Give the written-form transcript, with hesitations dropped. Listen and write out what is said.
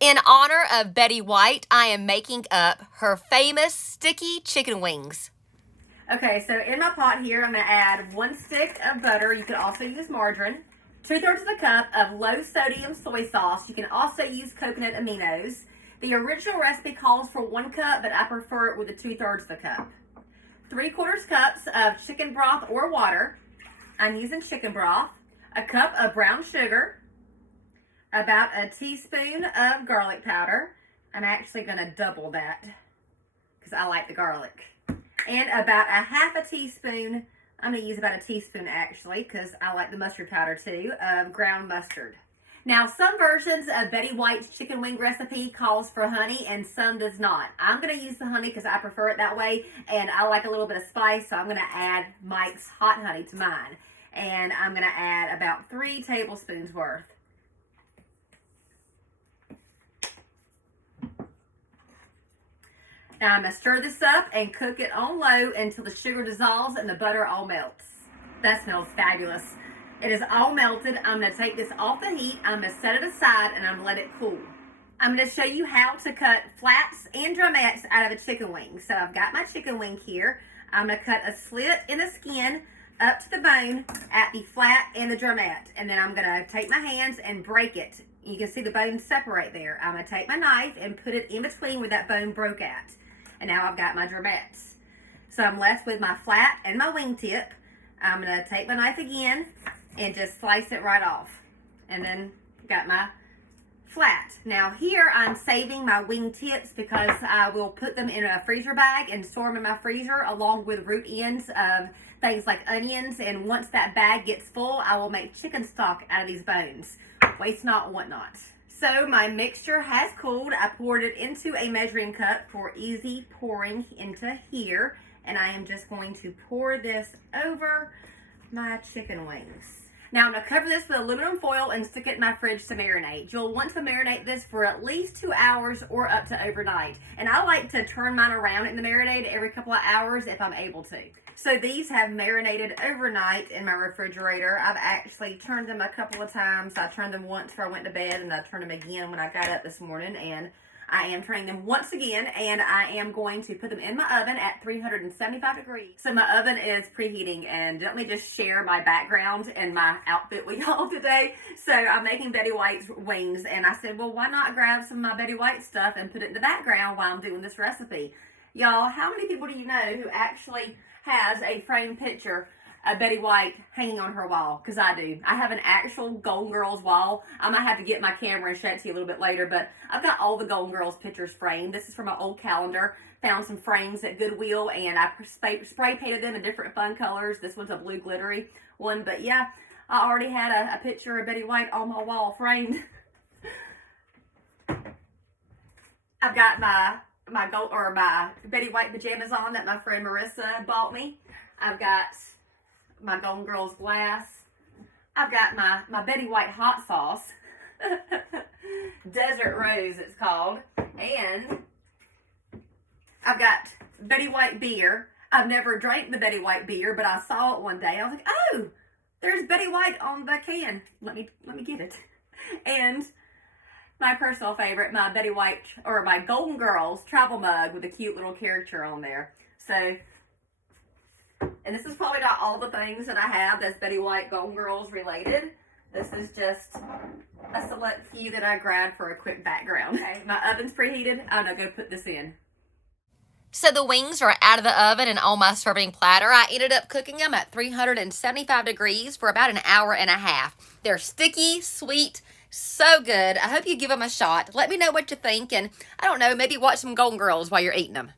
In honor of Betty White, I am making up her famous sticky chicken wings. Okay, so in my pot here, I'm going to add 1 stick of butter. You could also use margarine. 2/3 of a cup of low sodium soy sauce. You can also use coconut aminos. The original recipe calls for 1 cup, but I prefer it with a 2/3 of a cup. 3/4 cups of chicken broth or water. I'm using chicken broth. A cup of brown sugar. About a teaspoon of garlic powder. I'm actually going to double that because I like the garlic. And about a 1/2 teaspoon, I'm going to use about a teaspoon actually because I like the mustard powder too, of ground mustard. Now, some versions of Betty White's chicken wing recipe calls for honey and some does not. I'm going to use the honey because I prefer it that way and I like a little bit of spice, so I'm going to add Mike's hot honey to mine. And I'm going to add about 3 tablespoons worth. Now I'm going to stir this up and cook it on low until the sugar dissolves and the butter all melts. That smells fabulous. It is all melted. I'm going to take this off the heat. I'm going to set it aside and I'm going to let it cool. I'm going to show you how to cut flats and drumettes out of a chicken wing. So I've got my chicken wing here. I'm going to cut a slit in the skin up to the bone at the flat and the drumette. And then I'm going to take my hands and break it. You can see the bones separate there. I'm going to take my knife and put it in between where that bone broke at. And now I've got my drumettes. So I'm left with my flat and my wing tip. I'm going to take my knife again and just slice it right off. And then got my flat. Now here I'm saving my wing tips because I will put them in a freezer bag and store them in my freezer along with root ends of things like onions. And once that bag gets full, I will make chicken stock out of these bones. Waste not, want not. So my mixture has cooled. I poured it into a measuring cup for easy pouring into here. And I am just going to pour this over my chicken wings. Now I'm going to cover this with aluminum foil and stick it in my fridge to marinate. You'll want to marinate this for at least 2 hours or up to overnight. And I like to turn mine around in the marinade every couple of hours if I'm able to. So these have marinated overnight in my refrigerator. I've actually turned them a couple of times. I turned them once before I went to bed and I turned them again when I got up this morning. And I am turning them once again, and I am going to put them in my oven at 375 degrees. So my oven is preheating, and let me just share my background and my outfit with y'all today. So I'm making Betty White's wings, and I said, well, why not grab some of my Betty White stuff and put it in the background while I'm doing this recipe? Y'all, how many people do you know who actually has a framed picture of Betty White hanging on her wall? Because I do. I have an actual Golden Girls wall. I might have to get my camera and show it to you a little bit later, but I've got all the Golden Girls pictures framed. This is from my old calendar. Found some frames at Goodwill, and I spray painted them in different fun colors. This one's a blue glittery one, but yeah, I already had a picture of Betty White on my wall framed. I've got my Betty White pajamas on that my friend Marissa bought me. I've got my Golden Girls glass. I've got my Betty White hot sauce. Desert Rose it's called. And I've got Betty White beer. I've never drank the Betty White beer, but I saw it one day. I was like, oh, there's Betty White on the can. Let me get it. And my personal favorite, my Betty White, or my Golden Girls travel mug with a cute little character on there. So, and this is probably not all the things that I have that's Betty White Golden Girls related. This is just a select few that I grabbed for a quick background. Okay, my oven's preheated. I'm going to go put this in. So the wings are out of the oven and on my serving platter. I ended up cooking them at 375 degrees for about an hour and a half. They're sticky, sweet, so good. I hope you give them a shot. Let me know what you think, and I don't know, maybe watch some Golden Girls while you're eating them.